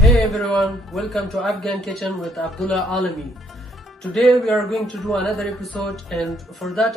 Hey everyone, welcome to Afghan Kitchen with Abdullah Alami. Today we are going to do another episode, and for that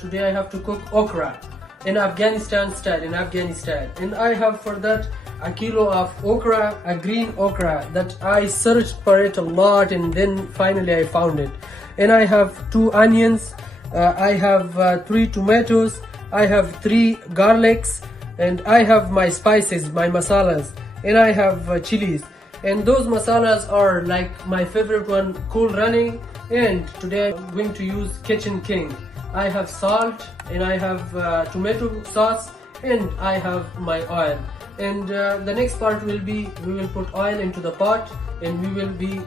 today I have to cook okra in Afghanistan style, and I have for that a kilo of okra, a green okra that I searched for it a lot and then finally I found it. And I have 2 onions, I have 3 tomatoes, I have 3 garlics, and I have my spices, my masalas, and I have chilies. And those masalas are like my favorite one, Cool Running. And today I'm going to use Kitchen King. I have salt, and I have tomato sauce, and I have my oil. And the next part will be, we will put oil into the pot and we will be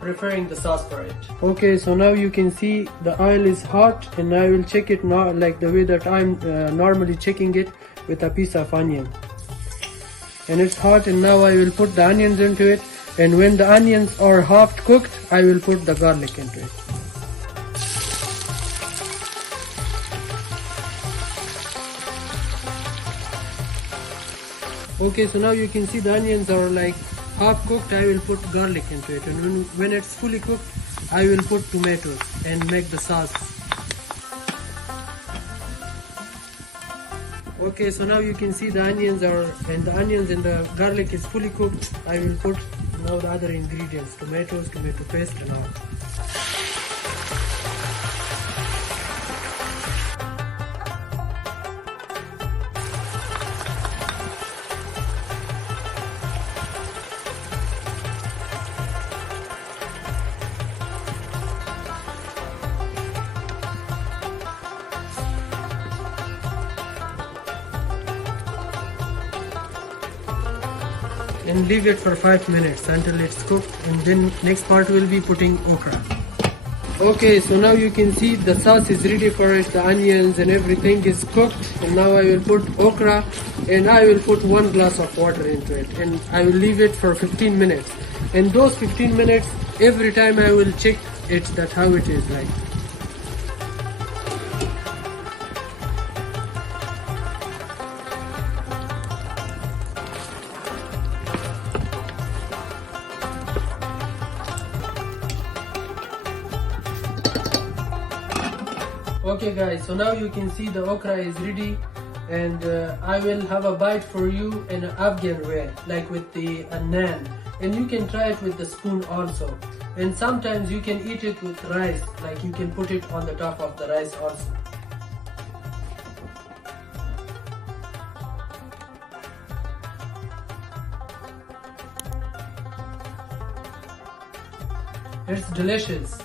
preparing the sauce for it. Okay, so now you can see the oil is hot, and I will check it now like the way that I'm normally checking it, with a piece of onion. And it's hot, and now I will put the onions into it, and when the onions are half cooked I will put the garlic into it. Okay, so now you can see the onions are like half cooked. I will put garlic into it, and when it's fully cooked I will put tomatoes and make the sauce. Okay, so now you can see the onions and the garlic is fully cooked. I will put now the other ingredients, tomatoes, tomato paste and all. And leave it for 5 minutes until it's cooked, and then next part will be putting okra. Okay, so now you can see the sauce is ready for it, the onions and everything is cooked, and now I will put okra, and I will put 1 glass of water into it, and I will leave it for 15 minutes. And those 15 minutes, every time I will check it, that how it is like. Okay guys, so now you can see the okra is ready, and I will have a bite for you in an Afghan way, like with the naan, and you can try it with the spoon also. And sometimes you can eat it with rice, like you can put it on the top of the rice also. It's delicious.